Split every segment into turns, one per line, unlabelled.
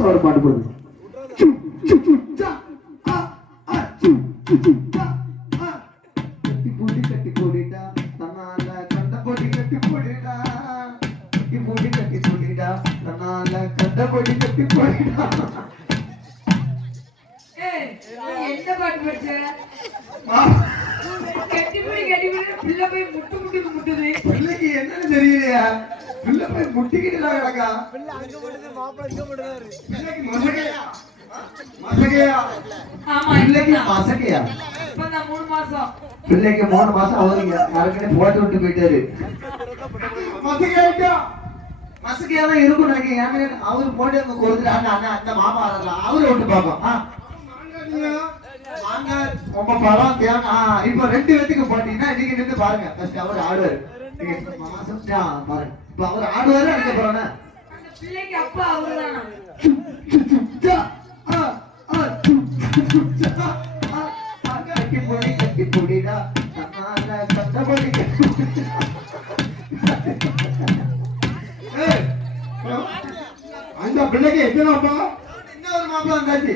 புதுசா ஒரு
மாசம்
அவருங்க யாருக்குன்னு போட்டு விட்டு போயிட்டாரு மசகையா தான் இருக்கும் நினைக்கிறேன் ஏன்னா அவரு போட்டு அங்க கொடுத்துட்டு அண்ணா அண்ணா அந்த மாமா வரலாம் அவரு விட்டு பார்ப்போம் உங்க பழம் ஆ, இப்ப ரெண்டு பேத்துக்கு போட்டீங்கன்னா நீங்க நின்று பாருங்க ஃபர்ஸ்ட் அவர் ஆடுவாரு நீங்க மாசம் பாருங்க இப்ப அவர் ஆடுவாரு அதுக்கப்புறம்
அந்த பிள்ளைக்கு அப்பா அவருதானா
கட்டி பொடி கட்டி பொடிடா
அந்த பிள்ளைக்கு எத்தனை அப்பா
இன்னொரு மாப்பிள்ள வந்தாச்சு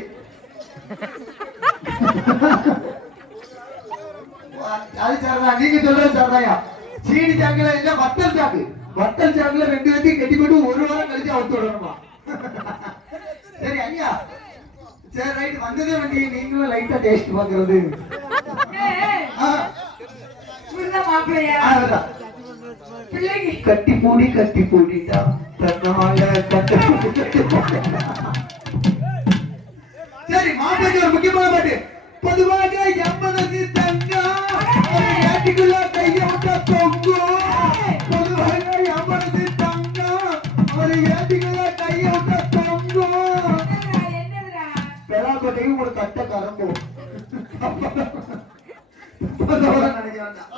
அது சரிதான் நீங்க சொல்றது சரிதாயா சீனி சாக்குல இல்ல வத்தல் சாக்கு வத்தல் சாக்குல ரெண்டு பேத்தையும் கட்டி போட்டு ஒரு வாரம் கழிச்சு அவுத்து விடணுமா சரி ஐயா. சரி ரைட் வந்ததே வண்டி நீங்களும் லைட்டா டேஸ்ட் பாக்குறது கட்டி பூடி கட்டி பூடிட்டா தன்னால கட்ட சரி மாப்பிளைக்கு ஒரு முக்கியமான பாட்டு. பொதுவாக எம்மனது தங்கம் ஒரு ஏட்டிக்குள்ள கைய விட்டா தொங்கும் பொதுவாக எம்மனது தங்கம் ஒரு ஏட்டிக்குள்ள கைய விட்டா
என்னதுடா
பெலாக்கோட்டையும் ஒரு கட்ட கரம்பும் நினைக்க வேண்டாம்.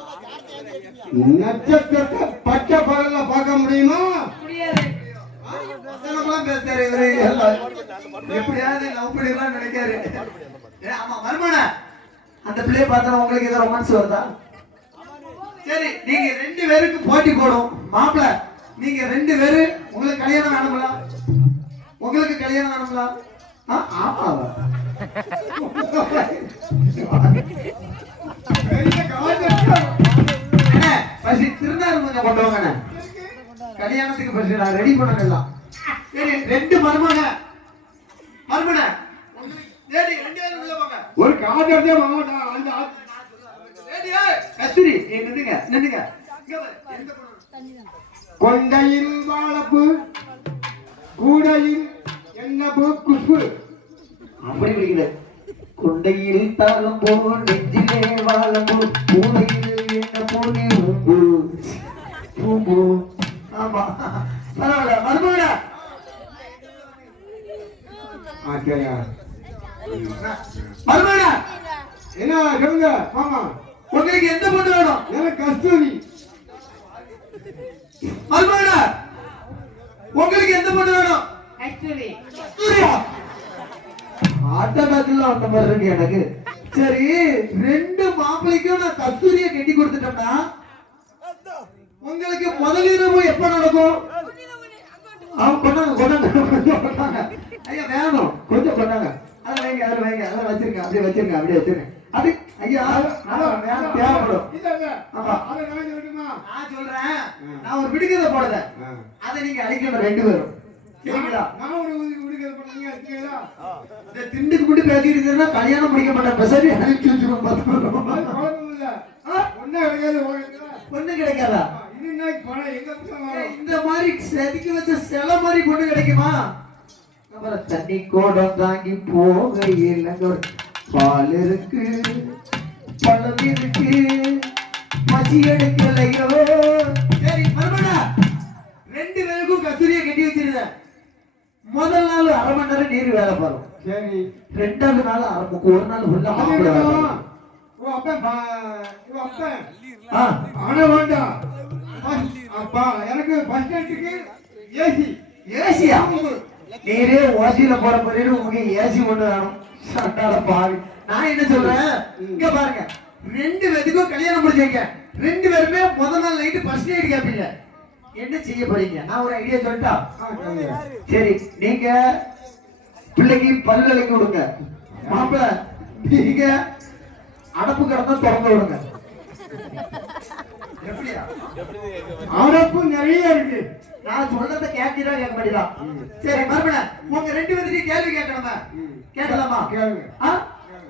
நட்சத்திரத்தை பச்சை பகல்ல பார்க்க முடியுமா?
பேசுறாரு இவரு. எப்படியாவது லவ் பண்ணிடலாம் நினைக்காரு ஆமா மருமன? அந்த பிள்ளைய பார்த்தா உங்களுக்கு ஏதோ ரொமான்ஸ் வருதா? சரி நீங்க ரெண்டு பேருக்கு போட்டி போடும். மாப்பிள நீங்க ரெண்டு பேரு உங்களுக்கு கல்யாணம் வேணுங்களா உங்களுக்கு கல்யாணம் வேணுங்களா ஆ, ஆமாவா?
பெரிய காஜல்.
அண்ணே, பசி திருநாறு கொஞ்சம் கொண்டு வாங்க கல்யாணத்துக்கு பசி நான் ரெடி பண்ணலாம் சரி ரெண்டு மருமக. மருமன சரி ரெண்டு பேரும் வாங்க.
ஒரு காஜல் தான் மாமாடா அந்த
கஸ்தூரி நின்னுங்க நின்னுங்க
கொண்டையில் வாழப்பு கூடையில் என்னப்பு குஷ்பு.
அப்படி பிடிக்கல கொண்டையில் தாளம் போ நெஞ்சிலே வாழம் போ பூனையில் என்ன போனி உம்பு பூம்பு ஆமா பரவாயில்ல மருமகனா
ஆ சரியா
மருமகனா
என்ன சொல்லுங்க மாமா
உங்களுக்கு எந்த பொண்ணு வேணும்
எனக்கு கஸ்தூரி
மருமகனா உங்களுக்கு எந்த பொண்ணு வேணும்
ஆக்சுவலி
சூர்யா ஆட்டோடாக்கெல்லாம் அந்த மாதிரி இருக்கு எனக்கு சரி ரெண்டு மாப்பிள்ளைக்கும் நான் கஸ்தூரிய கட்டி கொடுத்துட்டேன்னா உங்களுக்கு முதல் இரவு எப்ப நடக்கும் அவங்க கொண்டாங்க கொண்டாங்க கொஞ்சம் கொண்டாங்க ஐயா வேணும் கொஞ்சம் கொண்டாங்க அதை வைங்க அதை வைங்க அதை வச்சிருங்க அப்படியே வச்சிருங்க அப்படியே வச்சிருங்க அது ஐயா அதான் வேணும் தேவைப்படும்
இல்ல இல்ல
ஆமா.
அதை நான் சொல்லட்டுமா
நான் சொல்றேன் நான் ஒரு விடுகதை போடுறேன் அதை நீங்க அடிக்கணும் ரெண்டு பேரும். சரிங்களா?
நான் ஒரு விடுதலை பண்ணீங்க இருக்கீங்களா
இந்த திண்டுக்கு மட்டும் கல்யாணம் முடிக்க மாட்டேன். பெசாரி
அது
பார்த்துக்கணும்
குழப்பம் இல்ல? ஒண்ணே கிடைக்காது?
பொண்ணு கிடைக்காதா? இந்த மாதிரி செதுக்கி வச்ச சிலை மாதிரி பொண்ணு கிடைக்குமா? அப்புறம் தண்ணி கோடம் தாங்கி அங்க ஒரு பால் இருக்கு பழம் இருக்கு. பசி எடுக்கலையோ? ரெண்டு பேருக்கும் கஸ்தூரியை கட்டி வச்சிருந்தேன் முதல் நாள் அரை மணி நேரம் நீர் வேலை பாரும்.
சரி.
ரெண்டாவது நாள் அரை ஒரு நாள் ஃபுல்லா
அது
மாப்பிள்ளை வேலை
என்னடா?
பாரும்.
உன் அப்பன் பா- உன் அப்பன்.
ஆ.
ஆனா வேண்டாம் அப்பா எனக்கு பஸ் ஸ்டாண்டுக்கு ஏசி.
ஏசியா? நீரே ஓசியில போற பிறகு உங்களுக்கு ஏசி ஒண்ணு வேணும். சண்டால பாவி. நான் என்ன சொல்றேன்? இங்க பாருங்க. ரெண்டு பேத்துக்கும் கல்யாணம் முடிச்சீங்க ரெண்டு பேருமே முதல் நாள் நைட்டு ஃபர்ஸ்ட் நைட் கேப்பீங்க என்ன செய்ய போறீங்க? நான் ஒரு ஐடியா சொல்லிட்டா? சரி நீங்க பிள்ளைக்கு பல் விளக்கி விடுங்க மாப்பிள்ள நீங்க அடப்பு கடந்தா திறந்து விடுங்க. எப்படியா?
அடப்பு நிறைய இருக்கு.
நான் சொல்றத கேட்கிறா கேட்க மாட்டீங்களா சரி மறுபடியும் உங்க ரெண்டு பேருக்கு கேள்வி கேட்கணுமா. கேட்கலாமா?
கேளுங்க?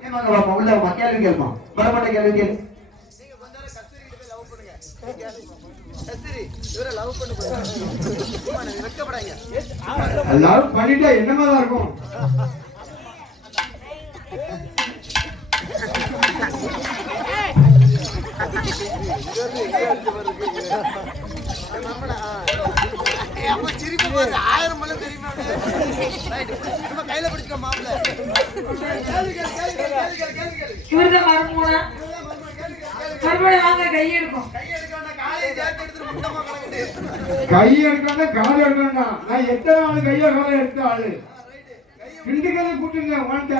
ஏமாங்க பாப்பா உள்ள வாப்பா கேள்வி கேளுமா? மறுபடியும் கேள்வி கேளு.
எல்லாரும் பண்ணிட்டா என்னமா தான் இருக்கும்
சிரிப்பு பாரு ஆயிரம் மலை தெரியுமா கையில பிடிச்சுக்க மாப்பிள்ள
இவர்தான் மறுமூணா மறுபடியும் வாங்க கையெடுக்கும்
கை எடுக்கணும் கால் எடுக்கணும் நான் எத்தனை ஆள் கையை காலை எடுத்த ஆளு? திண்டுக்கல்ல கூட்டுங்க உன்கிட்ட.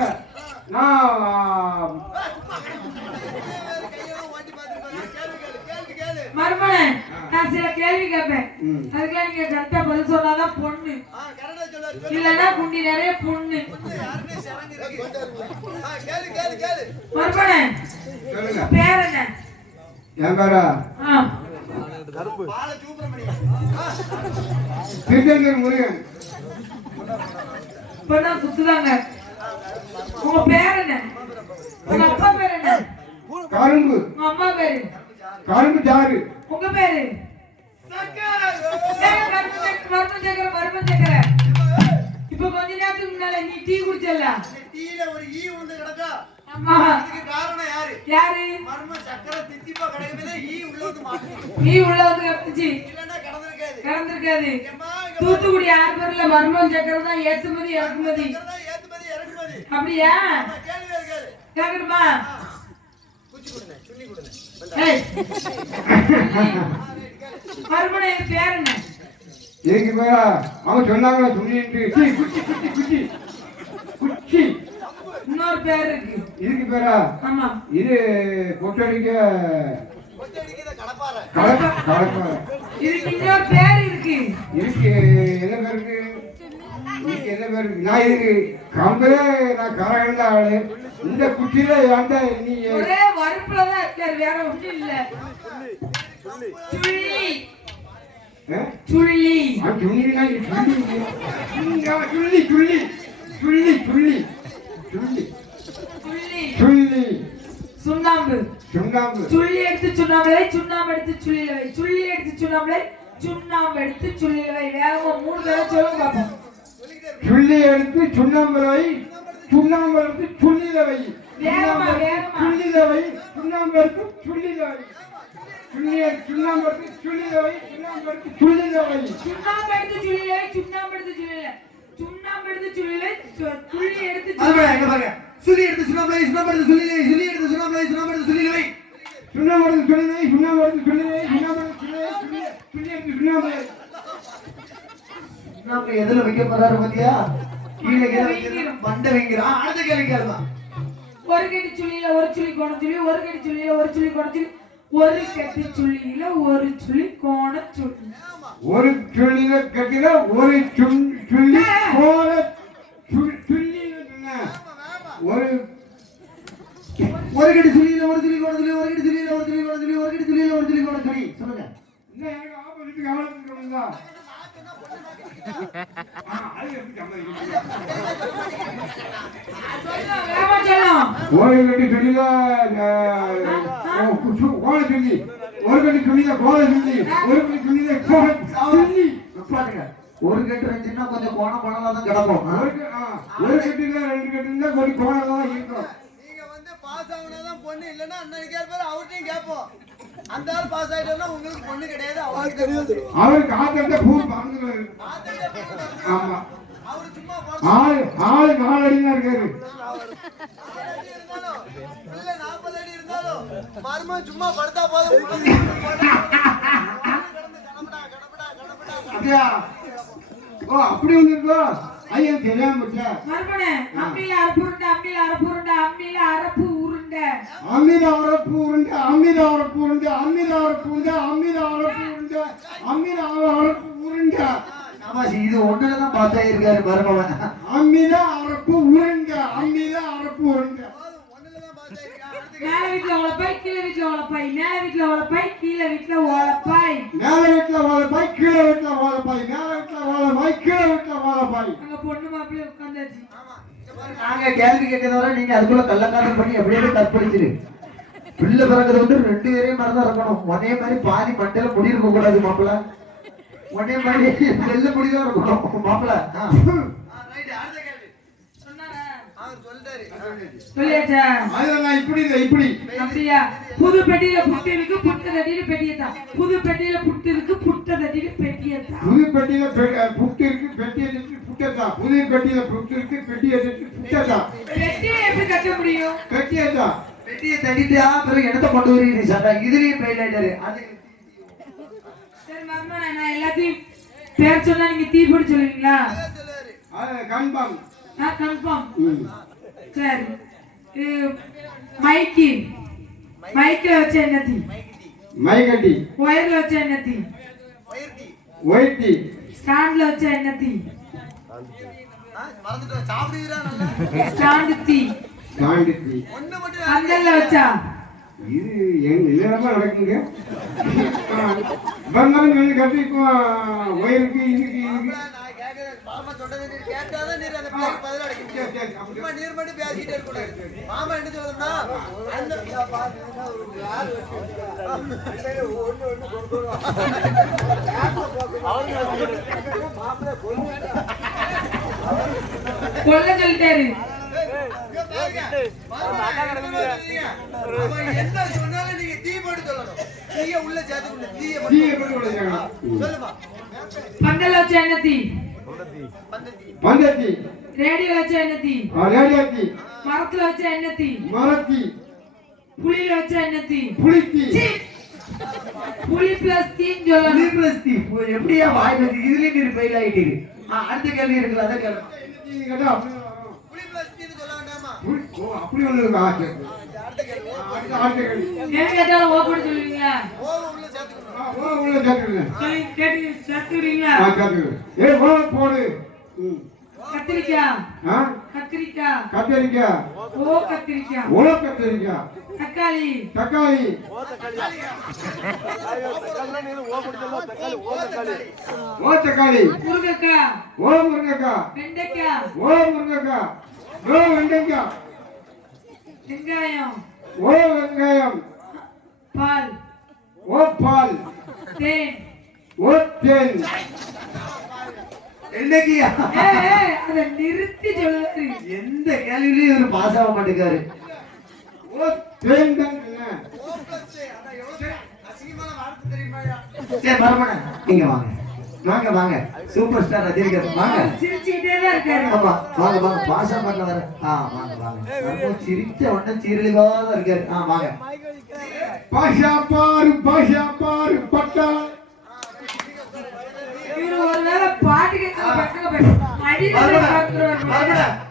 நான்
மறுமணன் நான் சில கேள்வி கேட்பேன். அதுக்கெல்லாம் நீங்க கரெக்டா பதில் சொன்னாதான் பொண்ணு. இல்லைன்னா குண்டி நிறைய பொண்ணு.
சொல்லுங்க
பேர் என்ன?
என் பேரா?
ஆ,
திருச்செந்தூர் முருகன்.
இப்பதான் சுத்துதாங்க. உங்க பேர் என்ன? உங்க அப்பா பேர் என்ன?
கரும்பு.
உங்க அம்மா பேரு?
கரும்பு ஜாரு.
உங்க பேரு? ஏய், மரும சக்கர, மரும சக்கர, மரும சக்கர. இப்ப கொஞ்ச நேரத்துக்கு முன்னால நீ டீ குடிச்சல
டீல ஒரு ஈ உண்டு கிடக்கா? இதுக்கு காரணம் யாரு?
யாரு?
மர்ம சக்கரை தித்திப்பா கிடைக்கவே ஈ உள்ள வந்து மாட்டேங்குது
நீ உள்ள வந்து கத்துச்சு
இல்லன்னா கடந்திருக்காது.
கலந்துருக்காது
ஏம்மா, இங்க
தூத்துக்குடி ஆறு பேர்ல மர்மம் சக்கர தான் ஏற்றுமதி இறக்குமதி. அப்படியா?
கேள்வி இருக்காது
கேக்கணுமா
குச்சி கொடுங்க சுண்ணி கொடுங்க.
ஏய். மறுபடியும் என் பேர் என்ன?
இதுக்கு பேரா அவங்க சொன்னாங்களா சொல்லிட்டு குச்சி குச்சி குச்சி குச்சி.
இன்னொரு பேர் இருக்கு.
இதுக்கு பேரா?
ஆமா.
இது கலக்க
இதுக்கு இன்னொரு பேர் இருக்கு.
இதுக்கு என்ன பேர் இருக்கு இதுக்கு என்ன பேர்? இருக்கு நான் இதுக்கு கம்பே நான் கரகண்ட ஆளு. இந்த குச்சியில ஏன்டா நீ
ஒரே வறுப்புல தான் இருக்காரு வேற ஒண்ணும் இல்ல. சுள்ளி
ஆ?
சுள்ளி
அவன் சுள்ளினா நீ சுள்ளி இங்க அவன் சுள்ளி சுள்ளி சுள்ளி சுள்ளி சுள்ளி
சுண்ணாம்பு
சுண்ணாம்பு
சுள்ளி எடுத்து சுண்ணாம்புலை சுண்ணாம்பு எடுத்து சுள்ளில வை சுள்ளி எடுத்து சுண்ணாம்புலை சுண்ணாம்பு எடுத்து சுள்ளில வை வேகமா மூணு தடவை சொல்லுங்க பாப்போம்
சுள்ளி எடுத்து சுண்ணாம்பு வை சுண்ணாம்பு எடுத்து சுள்ளில வை
வேகமா, வேகமா.
சுள்ளில வை சுண்ணாம்பு எடுத்து சுள்ளில வை சுண்ணாம்பு எடுத்து சுள்ளில வை சுண்ணாம்பு எடுத்து சுள்ளில வை
சுண்ணாம்பு எடுத்து சுள்ளில வை சுண்ணாம்பு எடுத்து சுள்ளில சுண்ணாம்பு எடுத்து சுள்ளில சுள்ளி எடுத்து
பாருங்க சுழி எடுத்து சுண்ணாம்பு சுண்ணாம்பு எடுத்து சுழி சுழி எடுத்து சுண்ணாம்பு சுண்ணாம்பு எடுத்து சுழி வை
சுண்ணாம்பு எடுத்து சுள்ளி வை சுண்ணாம்பு எடுத்து சுள்ளி வை சுண்ணாம்பு எடுத்து சுள்ளி வை சுள்ளி சுள்ளி எடுத்து சுண்ணாம்பு வை
சுண்ணாம்பு எதுல வைக்க போறாரு பாத்தியா? கீழே கீழே மண்டை வைக்கிறான் அடுத்த கேள்வி
ஒரு கட்டி சுள்ளியில ஒரு சுள்ளி கோண சுள்ளி ஒரு கட்டி சுள்ளியில ஒரு சுள்ளி கோண சுள்ளி ஒரு கட்டி சுள்ளியில ஒரு சுள்ளி கோண சுள்ளி
ஒரு சுள்ளில கட்டில ஒரு சுள் சுள்ளி சுள்- சுள்ளி ஒரு
ஒரு கடி சுழியில ஒரு துளி கோண துளி ஒரு கடி சுழியில ஒரு துளி கோண துளி ஒரு கடி சுழியில ஒரு துளி கோண துளி சொல்லுங்க.
இன்னும் எனக்கு ஆப்போசிட்
சொல்லும்
ஒரு கட்டி கோல ஒரு கட்டி துணில கோல ஒரு கட்டி கோல
பாருங்க ஒரு கட்டு ரெண்டுன்னா கொஞ்சம் கோண கோணலா தான் கிடக்கும்?
ஒரு கட்டில ரெண்டு கட்டில ஒரு கோலம் தான் இருக்கும்
நீங்க வந்து பாஸ் ஆகுனாதான் பொண்ணு இல்லன்னா அண்ணன் கேட்பாரு அவர்கிட்டயும் கேட்போம். அந்த ஆள் பாஸ் ஆயிட்டோம்னா உங்களுக்கு பொண்ணு கிடையாது அவருக்கு தெரியாது.
அவர் காத்தட்ட பூ பறந்துருவாரு. ஆமா.
அவரு சும்மா
ஆளு ஆளு தான் இருக்காரு.
அடி இருந்தாலும் இல்ல நாற்பது அடி இருந்தாலும் மர்மம் சும்மா படுத்தா போதும். கடப்படா கடப்படா கடப்படா.
ஓ அப்படி ஒண்ணு இருக்கோ ஐயா தெரியாம
விட்டா மர்மனே அம்மில அரப்புருண்ட அம்மில அரப்புருண்ட அம்மில அரப்பு உருண்ட
அம்மில அரப்பு உருண்ட அம்மில அரப்பு உருண்ட அம்மில அரப்பு உருண்ட அம்மில அரப்பு உருண்ட அம்மில அரப்பு உருண்ட
ஆமாசி இது ஒண்ணுல தான் பார்த்தா இருக்காரு மர்மவன்
அம்மில அரப்பு உருண்ட அம்மில அரப்பு உருண்ட
மேல வீட்டுல உழப்பாய் கீழே வீட்டுல உழப்பாய் மேல வீட்டுல உழப்பாய் கீழே வீட்டுல உழப்பாய்
மேல வீட்டுல வாழைப்பாய் கீழே வீட்டுல வாழைப்பாய் மேல வீட்டுல வாழைப்பாய் கீழே வீட்டுல வாழைப்பாய்
அங்க பொண்ணு மாப்பிள்ளை
பாருங்க
நாங்க கேள்வி கேட்கறத வர நீங்க அதுக்குள்ள கள்ளக்காதல் பண்ணி எப்படியே கற்பழிச்சிரு பிள்ளை பிறகுறது வந்து ரெண்டு பேரையும் மறந்தா இருக்கணும். ஒரே மாதிரி பாதி மண்டையில முடி இருக்க கூடாது மாப்பிள்ள. ஒரே மாதிரி வெள்ள முடிதான் இருக்கணும். மாப்பிள்ள ஆ.
ஆ ரைட் அடுத்த கேள்வி
சொன்னாரா
அவர் சொல்லிட்டாரு
சொல்லியாச்சா
அதுல நான் இப்படி இல்லை இப்படி.
அப்படியா? புது பெட்டியில புட்டு இருக்கு புட்ட தட்டியில பெட்டியத்தான். புது பெட்டியில புட்டு இருக்கு புட்ட தட்டியில பெட்டியத்தான்.
புது பெட்டியில புட்டு இருக்கு பெட்டி எடுத்து புட்டதா புது பெட்டியில புட்டு இருக்கு பெட்டி எடுத்து புட்டதா
பெட்டியை எப்படி கட்ட முடியும்?
பெட்டியதா
பெட்டியை தட்டிட்டா பிறகு என்னத்தை கொண்டு வருவீங்க சாட்டா இதுலயும் ஃபெயில் ஆயிட்டாரு. அது
சரி மர்மனா நான் எல்லாத்தையும் பேர் சொன்னா நீங்க தீ போட்டு சொல்லுவீங்களா? நான் கன்ஃபார்ம். சரி இது மைக்கி மைக்ல வச்ச என்ன தீ
மைக்கடி
ஒயர்ல வச்ச என்ன தீ
ஒயர்
தீ
ஸ்டாண்ட்ல வச்ச என்ன தீ ஸ்டாண்ட் தீ
ஸ்டாண்ட் தீ
பந்தல்ல வச்சா
இது எங்க என்னமா நடக்குங்க பந்தல் கட்டி ஒயருக்கு இதுக்கு இதுக்கு
மாமா சொன்னது நீ கேட்டாதான் நீர் அந்த பிள்ளைக்கு பதில் அடைக்க
சரி, சரி, அப்படி.
சும்மா நீர் மட்டும் பேசிக்கிட்டே இருக்க கூடாது மாமா என்ன சொல்லுதுன்னா அந்த
கொல்ல சொல்லிட்டாரு.
என்ன சொன்னாலும் நீங்க தீ போட்டு சொல்லணும். தீய உள்ள சேர்த்துக்கணும். தீய. சொல்லுமா
பந்தல்ல வச்ச என்ன தீ
மந்தத்தி
ரேடியோ வச்ச என்னத்தி? ரேடியோ
தீ
மரத்துல வச்ச என்னத்தி?
மரத்தி.
புளியில வச்ச என்னத்தி?
புளித்தி
புளி பிளஸ் தீன் சொல்ல
புளி பிளஸ் தீ எப்படியா வாய் வந்து இதுலயே நீ ஃபெயில் ஆயிட்டீங்க அடுத்த கேள்வி இருக்குல்ல அத
கேளு அப்படி ஒண்ணு இருக்கு.
அடுத்த கேள்வி.
அடுத்த கேள்வி.
ஏன் கேட்டாலும்
ஓபன் சொல்லுவீங்க. போடு. ம்.
கத்திரிக்காய்
ஆ?
கத்திரிக்காய்
கத்திரிக்காய்
ஓ கத்திரிக்காய்
உல கத்திரிக்காய்
தக்காளி.
தக்காளி. ஓ தக்காளி.
முருங்கைக்காய்
ஓ முருங்கக்காய்
வெண்டைக்காய்
ஓ முருங்கக்காய் ஓ வெண்டைக்காய்
வெங்காயம்.
ஓ வெங்காயம்.
பால்.
ஓ பால். ஒற்றன்
என்னைக்கியா
அதை நிறுத்தி சொல்லுவாரு
எந்த கேள்வியிலையும் இவர் பாஸ் ஆக மாட்டேங்காரு. சரி மரபண நீங்க வாங்க. வாங்க வாங்க. Super star Rajinikanth. வாங்க.
சிரிச்சுக்கிட்டே தான் இருக்காரு.
ஆமா வாங்க வாங்க. பாஷா பாட்டில் வர. ஆ வாங்க வாங்க. ரொம்ப சிரிச்ச உடனே சீரழிவாத இருக்காரு. ஆ வாங்க.
பாஷா பாரு பாஷா பாரு பட்டா.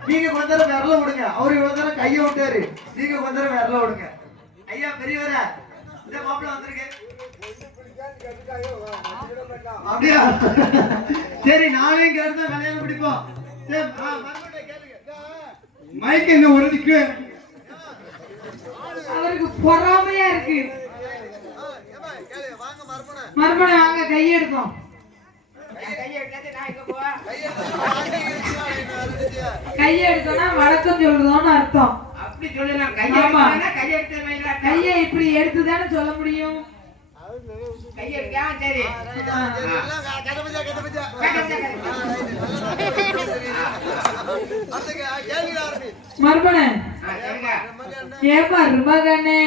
நீங்க கொஞ்ச நேரம் விரல விடுங்க. அவரு இவ்வளவு நேரம் கையை விட்டாரு. நீங்க கொஞ்ச நேரம் விரல விடுங்க. ஐயா பெரியவர இந்த மாப்பிள்ள வந்திருக்கு. அப்படியா? சரி நாளையும் கேட்டுதான் கல்யாணம் பிடிப்போம்.
மயக்க என்ன உறுதிக்கு
அவருக்கு பொறாமையா இருக்கு.
மறுபடி வாங்க
கையெடுப்போம். கையெடுத்தோம்னா வழக்கம் சொல்றதோன்னு அர்த்தம்.
அப்படி சொல்லலாம் கையை
கையை இப்படி எடுத்துதானே சொல்ல முடியும்?
மருமனே ஏ மருமகனே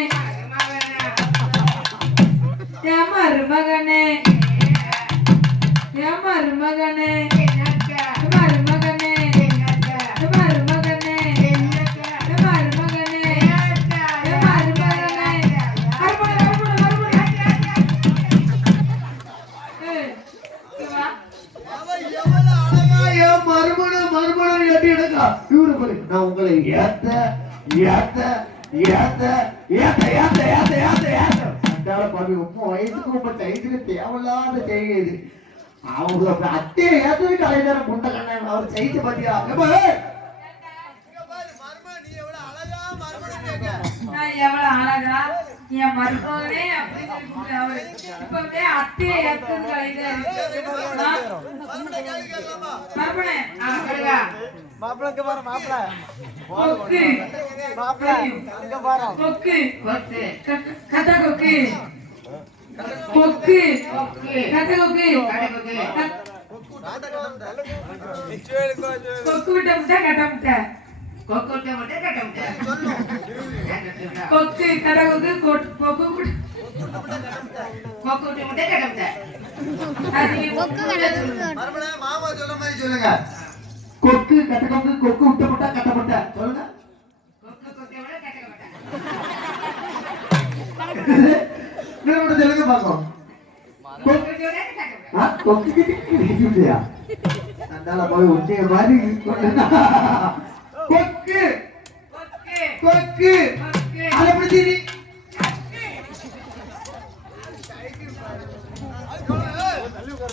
ஏ மருமகனே ஏ மருமகனே உங்களை ஏத்த ஏத்த ஏத்த ஏத்த ஏத்த ஏத்த ஏத்த ஏத்த அந்தால பாரு உங்க வயசுக்கு உங்க தைத்துல தேவையில்லாத செய்கை இது அவங்க அத்தையை ஏத்தவே கலைஞர் முட்டை கண்ணன் அவர் செய்த பத்தியா?
எவ்வளவு அழகா மருமகன் கேக்க
நான் எவ்வளவு அழகா என் மருமகனே அப்படின்னு சொல்லி கூப்பிடுறேன் அவரு. இப்ப வந்து அத்தையை ஏத்துறது கலைஞர். ஆ?
மருமகன்
சொல்லுங்க.
மாப்பிளக்கு பாரு மாப்பிள
கொக்கு.
மாப்பிள இங்க பாரு
கொக்கு. கட்டை கொக்கு. கொக்கு. கட்டை கொக்கு.
கடை கொக்கு.
கட்- கொக்கு விட்ட முட்டை கட்டை முட்டை
கொக்கு விட்ட முட்டை, கட்டை முட்டை. ஏன் சொல்றா?
கொக்கு கடை கொக்கு கொட்- கொக்கு விட்ட-
கொக்கு விட்ட முட்டை, கட்டை முட்டை.
அது நீங்க
மருமகனே மாமா சொல்ற மாதிரி சொல்லுங்க
கொக்கு கட்ட கொக்கு கொக்கு விட்ட முட்டை கட்ட முட்டை சொல்லுங்க
கொக்கு கொக்கை விட கட்டை முட்டை.
இன்னொரு முட்டை சொல்லுங்க பாப்போம்
கொக்கு விட்ட முட்டை, கட்டை முட்டை.
ஆ, கொக்கு கிட்டியா அதனால போய் உன்னைய மாதிரி கொண்டு கொக்கு
கொக்கு.
கொக்கு
கொக்கு.
அதை பத்தி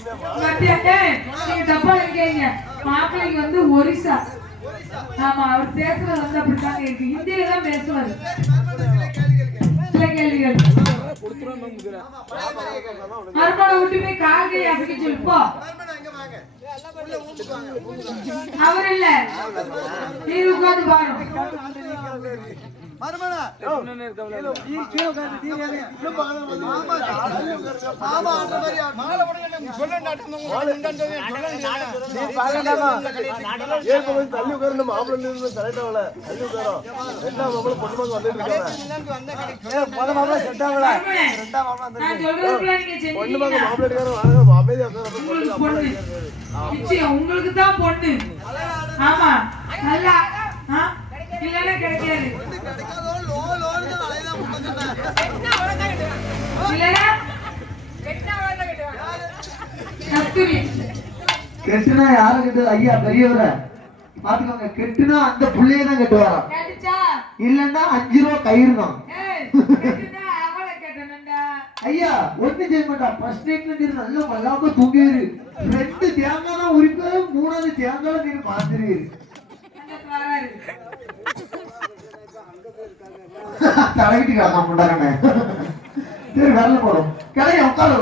நீங்க தப்பா நினைக்காதீங்க. மாப்பிள்ளைக்கு வந்து ஒரிசா. ஆமா அவர் பேசுறது வந்து அப்படித்தாங்க இருக்கு. ஹிந்தியில தான் பேசுவாரு. சில கேள்விகள். மறுபடியும் விட்டு கால் கை அசைக்க அவர் இல்ல. நீ உட்காந்து பாருங்க
மருமகனே நீ கீழே வந்து மாமா மாமா அந்த மாதிரி மாலை போடுங்க நீ சொல்ல நாட்டம் நீ பாக்கலாமா
ஏன் போய் தள்ளி உட்கார்ந்து மாப்பிள்ளை நின்று கரெக்டா வரல தள்ளி உட்காரோம் ரெண்டாம் மாப்பிள்ளை பொண்ணு மாதிரி வந்துட்டு இருக்காங்க.
முத மாப்பிள்ள செட் ஆகல.
மறுபடியும்
ரெண்டாம் மாப்பிள்ள
நான் சொல்றதுக்குள்ள நீங்க
பொண்ணு மாதிரி
செஞ்சீங்கன்னா
மாப்பிள்ளை இருக்காரு. வாங்க அமைதியா உட்கார.
உங்களுக்கு பொண்ணு. நிச்சயம் உங்களுக்கு தான் பொண்ணு. ஆமா. நல்லா ஆ? இல்லைன்னா கிடைக்காது
கிடைக்காதோ லோ லோன்னு தான் அலைதான் முட்டை
இல்லைன்னா கஸ்தூரி
கெட்டுனா யாரும் கெட்டு ஐயா பெரியவர. பாத்துக்கோங்க கெட்டுனா அந்த புள்ளைய தான்
கேட்டுச்சா?
இல்லன்னா அஞ்சு ரூபா கயிறு தான். ஐயா ஒண்ணு செய்ய மாட்டா ஃபர்ஸ்ட் நைட்ல நல்லா மல்லாம தூங்கிரு ரெண்டு தேங்காய் தான் உரிப்பாரு மூணாவது தேங்காய் நீர் பார்த்துருவீரு
அந்த வராரு
தலைவிட்டு முண்டாங்கண்ணே சரி வரல போடும் கிளைய உட்காரு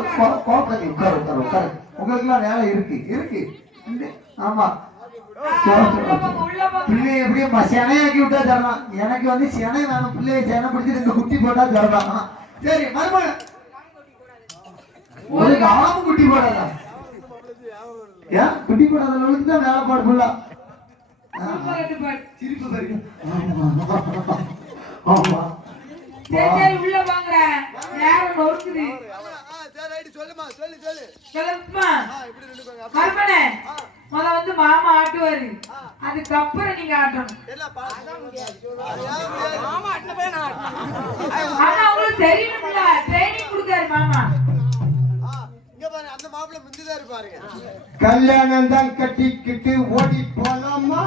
கோப்பதி உட்காரு உட்காரு உட்காரு உங்களுக்குலாம் வேலை இருக்கு இருக்கு ஆமா
உள்ள
பிள்ளைய எப்படியோ விட்டா தரலாம் எனக்கு வந்து சினை வேணும் பிள்ளைய செனை பிடிச்சி குட்டி போட்டா தரலாம் சரி மருமக ஒரு ஆம குட்டி போடாதா ஏன் குட்டி போடாத அளவுக்கு தான் வேலை பாடு ஃபுல்லா சிரிப்பு ஆமா.
சரி சரி உள்ள வாங்க நேரம் நொறுக்குது.
சொல்லுமா சொல்லு சொல்லு.
சொல்லுமா முத வந்து மாமா ஆட்டுவாரு. அதுக்கப்புறம் நீங்க ஆட்டணும். ஆனா தெரியணும்ல. ட்ரைனிங் கொடுக்காரு மாமா.
கல்யாணம் தான் கட்டிக்கிட்டு ஓடி போலாமா?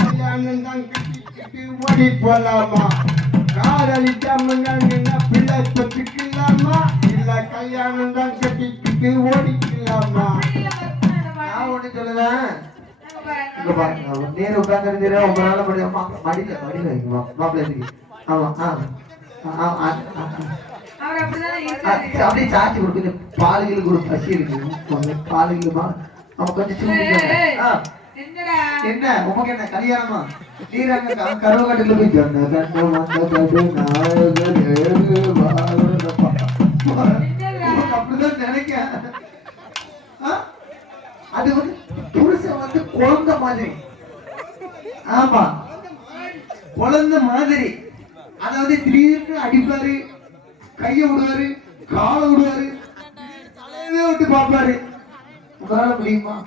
கல்யாணம் தான் கட்டிக்கிட்டு ஓடி போலாமா காதலிக்காம பிள்ளை பெற்றுக்கலாமா இல்ல கல்யாணம் தான் கட்டிக்கிட்டு ஓடிக்கலாமா?
நான் ஒண்ணு சொல்லுவேன். இங்க உட்கார்ந்து உங்களால முடியும். மடியில மடியில வைக்குமா மாப்பிள்ளை ஆமா ஆ அப்படியே பாலுகளுக்கு ஒரு பசி இருக்கு. பாலுகளுமா அவன் கொஞ்சம் என்ன? உமக்கு என்ன கல்யாணமா? நீராங்க க- கருவக்காட்டுல போய் சொன்ன கண்ட அப்படிதான் நினைக்க? அது வந்து புருஷன் வந்து குழந்தை மாதிரி. ஆமா. குழந்தை மாதிரி. அத வந்து திடீர்னு அடிப்பாரு கைய விடுவாரு காலை விடுவாரு. தலையவே விட்டு பார்ப்பாரு. உங்களால முடியுமா?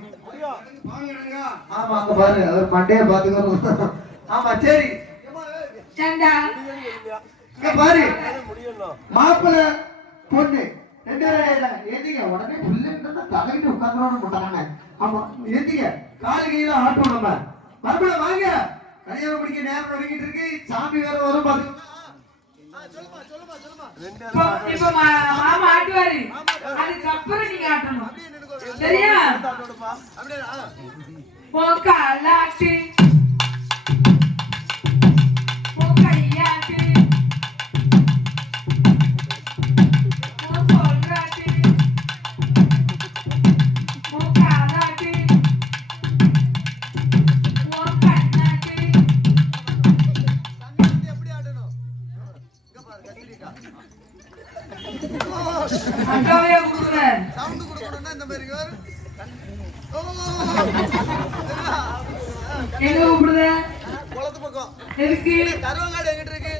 ஆமா அங்க பாரு அவர் மண்டைய பாத்துக்கணும் ஆமா சரி. இங்க பாரு. மாப்பிள்ள பொண்ணு ரெண்டு பேரும் ஏந்திங்க உடனே புள்ளைன்னா தலையிட்டு உட்காந்துருவோம்னு போட்டாங்க ஆமா ஏந்திங்க. காலு கையில ஆட்டும் நம்ம. மறுபடிய வாங்க. கல்யாணம் முடிக்க நேரம் நெருங்கிட்டு இருக்கு. சாமி வேற வரும் பாத்து
சொல்லுமா சொல்லுமா சொல்லுமா
இப்போ மாமா ஆட்டுவாரு. அதுக்கப்புறம் நீங்க ஆட்டணும். சரியா? எதுக்கு?
கருவங்காடு எங்கிட்ட இருக்கு?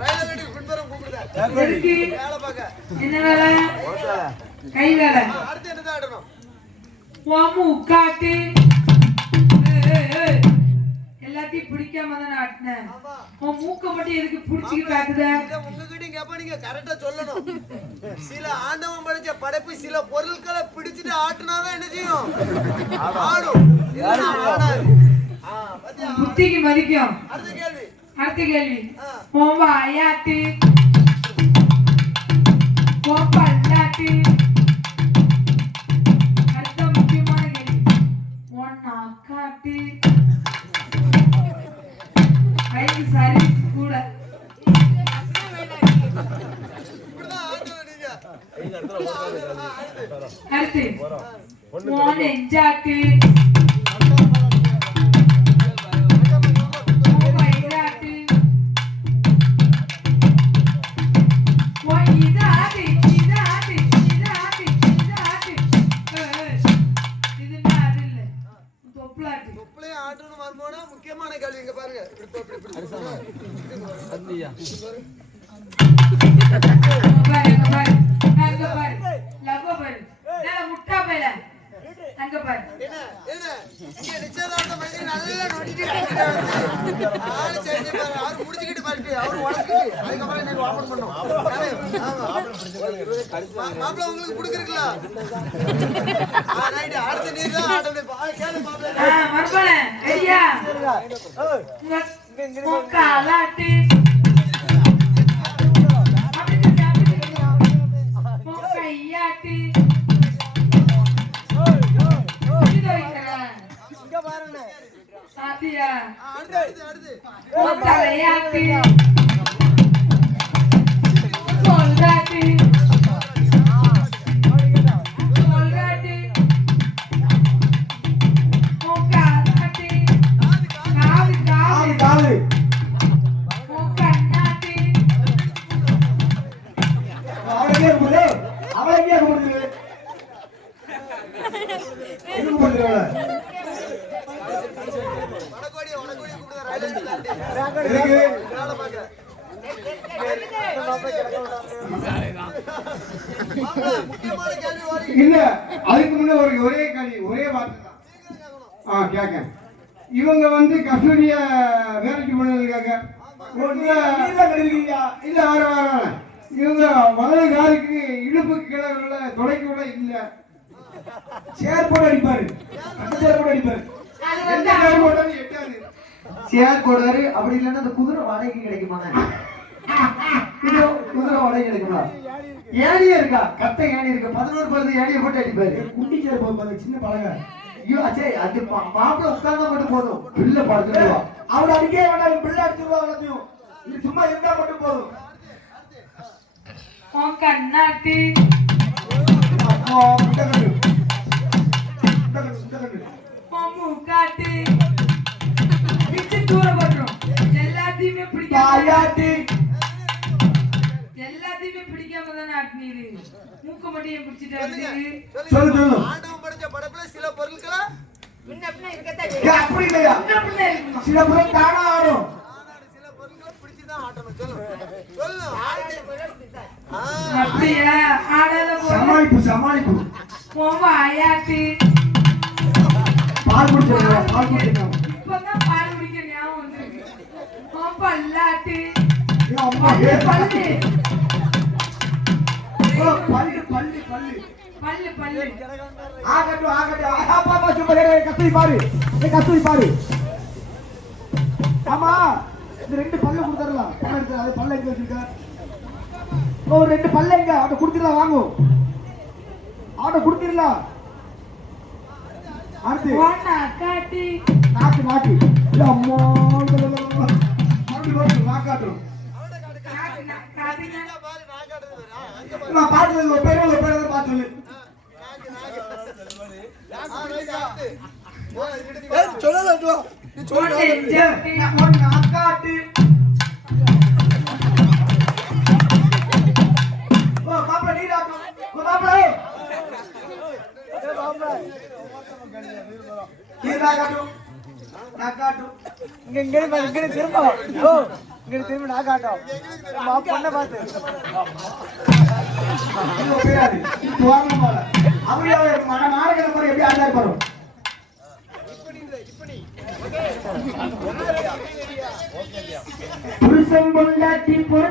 வயலங்காட்டுக்கு பின்புறம் கூப்பிடுறேன்
எதுக்கு?
வேலை பார்க்க.
என்ன வேலை? கை வேலை.
அடுத்து என்னதான் ஆடணும்?
ஏய், ஏய். எல்லாத்தையும் பிடிக்காம தான் ஆட்டினேன். உன் மூக்க மட்டும் எதுக்கு பிடிச்சிக்கிட்டு காட்டுத
இதை உங்ககிட்டயும் கேப்பா நீங்க கரெக்டா சொல்லணும். சில ஆண்டவன் படைச்ச படைப்பு சில பொருட்களை பிடிச்சிட்டு ஆட்டுனாதான் என்ன செய்யும்? ஆடும். இல்லைன்னா ஆடாது?
புத்திக்கு மதிக்கும்
அடுத்த கேள்வி
அடுத்த கேள்வி
ஆ.
உன் வாயாட்டு உன் பல்லாட்டு அடுத்த முக்கியமான கேள்வி உன் நாக்காட்டு கைக்கு சரி கூட
இப்படிதான் ஆட்டணும் நீங்க
அடுத்து உன் நெஞ்சாட்டு
சேர்
போடுறாரு. அப்படி இல்லைன்னா அந்த குதிரை வாடகைக்கு கிடைக்குமாங்க இது குதிரை வாடகை கிடைக்குமா ஏணியே இருக்கா? கட்டை ஏணி இருக்கு. பதினோரு பழுது ஏணியை போட்டு அடிப்பாரு.
குண்டி சேர் போது சின்ன பழக
ஐயோ அச்சே அது மாப்பிள்ளை உட்கார்ந்தா மட்டும் போதும். பிள்ளை படுத்துடுவா
அவர் அடிக்கவே வேண்டாம் பிள்ளை அடிச்சிருவா எல்லாத்தையும். இது சும்மா இருந்தா மட்டும் போதும்.
கண்ணாட்டு
அப்போ முட்டக்கண்டு
உன் மூக்காட்டு. தூர போட்டுரும் எல்லாத்தையுமே பிடிக்காம
தாயாட்டி
எல்லாத்தையுமே பிடிக்காம தானே ஆட்டினீரு மூக்க மட்டும் பிடிச்சிட்டு?
சொல்லு, சொல்லு.
ஆண்டவன் படைச்ச படைப்புல சில பொருட்களை
அப்படி இல்லையா?
என்ன பண்ண இருக்குமா?
சில புறம் தானா ஆடும்.
ஆனாடு சில பொருட்களை பிடிச்சுதான் ஆட்டணும். சொல்லு சொல்லு ஆடு. ஆ,
அப்படியா ஆடாத போது
சமாளிப்பு சமாளிப்பு
உன் வாயாட்டு
பால் குடிச்சிருக்கா பால் குடிச்சிருக்கா
இப்பதான் பால் குடிக்க ஞாபகம் வந்திருக்கு உன் பல்லாட்டு. பல்லு பல்லு.
பல்லு. பல்லு பல்லு
பல்லு.
ஆகட்டும் ஆகட்டும். ஆஹா, பாப்பா சும்மா கஸ்தூரி பாரு. ஏய், கஸ்தூரி பாரு. ஆமா இந்த ரெண்டு பல்ல கொடுத்துடலாம். பல்ல எடுத்து அது பல்ல எங்க வச்சிருக்க? ஓ ரெண்டு பல்ல எங்க? அதை கொடுத்துடலாம் வாங்கும் ஆட்டோ கொடுத்துடலாம். அடுத்து.
ஒன்னா காட்டி.
நாக்கு நாக்கு இல்ல அம்மா. மறுபடியும் மறுபடியும் நாக்காட்டுறோம்
காட்டுங்க
பாரு நான் காட்டுறது பாரு. ஆ, அங்க பாரு.
நான் பார்த்தது ஒரு பேர் ஒரு பேர் பார்த்து சொல்லு
ஆ, right, காட்டு. ஆ, இடுதி.
ஒன்னு
நான் காட்டும்.
இங்க இங்க இங்க திரும்ப. ஓ இங்க திரும்ப நான் காட்டும்.
புருஷன் பொண்டாட்டி போல